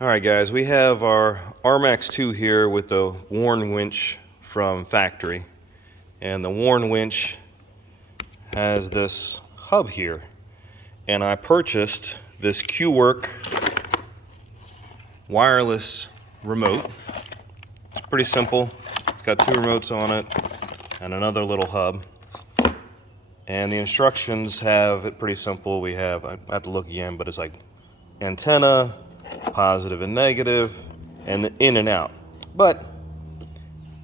All right, guys, we have our Rmax 2 here with the worn winch from factory. And the worn winch has this hub here. And I purchased this Qwork wireless remote. It's pretty simple. It's got two remotes on it and another little hub. And the instructions have it pretty simple. I have to look again, but it's like antenna, positive and negative, and the in and out. But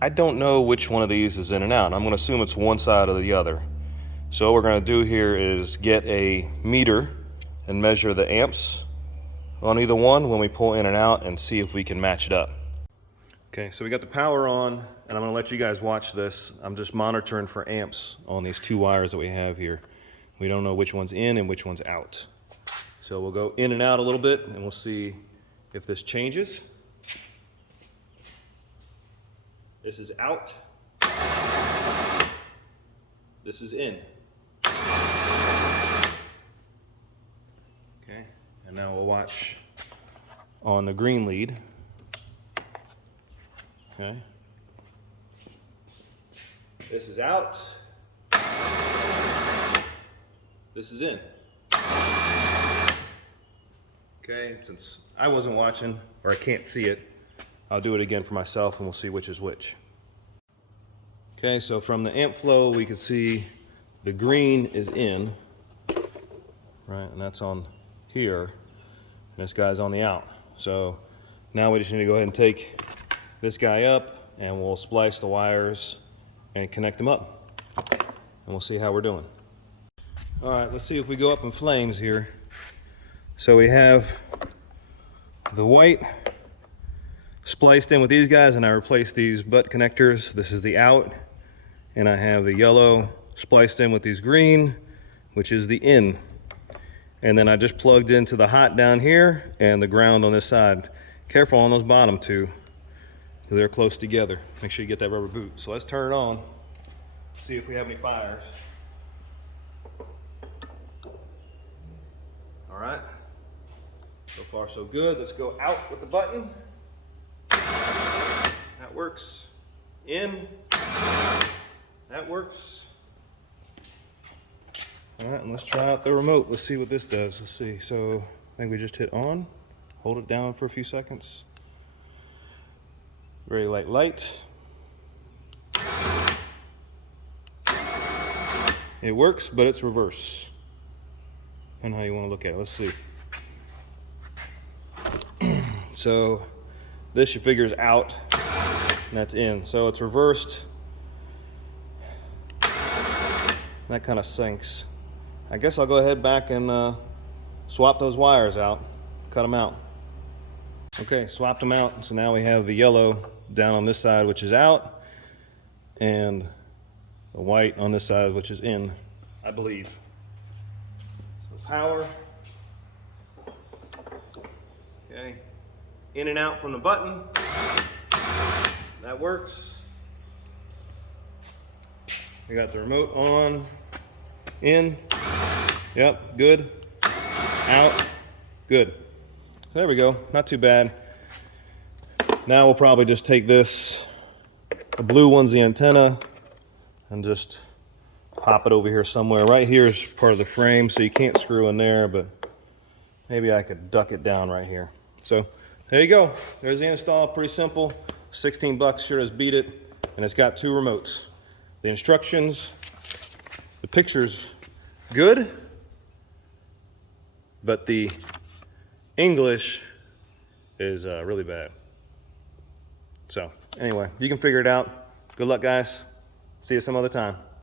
I don't know which one of these is in and out. I'm going to assume it's one side or the other. So what we're going to do here is get a meter and measure the amps on either one when we pull in and out and see if we can match it up. Okay, so we got the power on, and I'm going to let you guys watch this. I'm just monitoring for amps on these two wires that we have here. We don't know which one's in and which one's out. So we'll go in and out a little bit and we'll see if this changes. This is out. This is in. Okay, and now we'll watch on the green lead. Okay. This is out. This is in. Okay, since I wasn't watching, or I can't see it, I'll do it again for myself and we'll see which is which. Okay, so from the amp flow, we can see the green is in, right, and that's on here, and this guy's on the out. So now we just need to go ahead and take this guy up and we'll splice the wires and connect them up, and we'll see how we're doing. All right, let's see if we go up in flames here. So we have the white spliced in with these guys, and I replaced these butt connectors. This is the out, and I have the yellow spliced in with these green, which is the in. And then I just plugged into the hot down here and the ground on this side. Careful on those bottom two, because they're close together. Make sure you get that rubber boot. So let's turn it on, see if we have any fires. All right. So far so good. Let's go out with the button. That works. In. That works. All right, and let's try out the remote. Let's see what this does. Let's see. So I think we just hit on. Hold it down for a few seconds. Very light light. It works, but it's reverse. And how you want to look at it. Let's see. So this you figure is out, and that's in. So it's reversed. That kind of sinks. I guess I'll go ahead back and swap those wires out, cut them out. Okay, swapped them out. So now we have the yellow down on this side, which is out, and the white on this side, which is in, I believe. So power. Okay. In and out from the button. That works. We got the remote on. In. Yep, good. Out. Good. There we go. Not too bad. Now we'll probably just take this, the blue one's the antenna, and just pop it over here somewhere. Right here is part of the frame, so you can't screw in there, but maybe I could duck it down right here. So there you go. There's the install. Pretty simple. 16 bucks sure does beat it. And it's got two remotes. The instructions, the picture's good, but the English is really bad. So anyway, you can figure it out. Good luck, guys. See you some other time.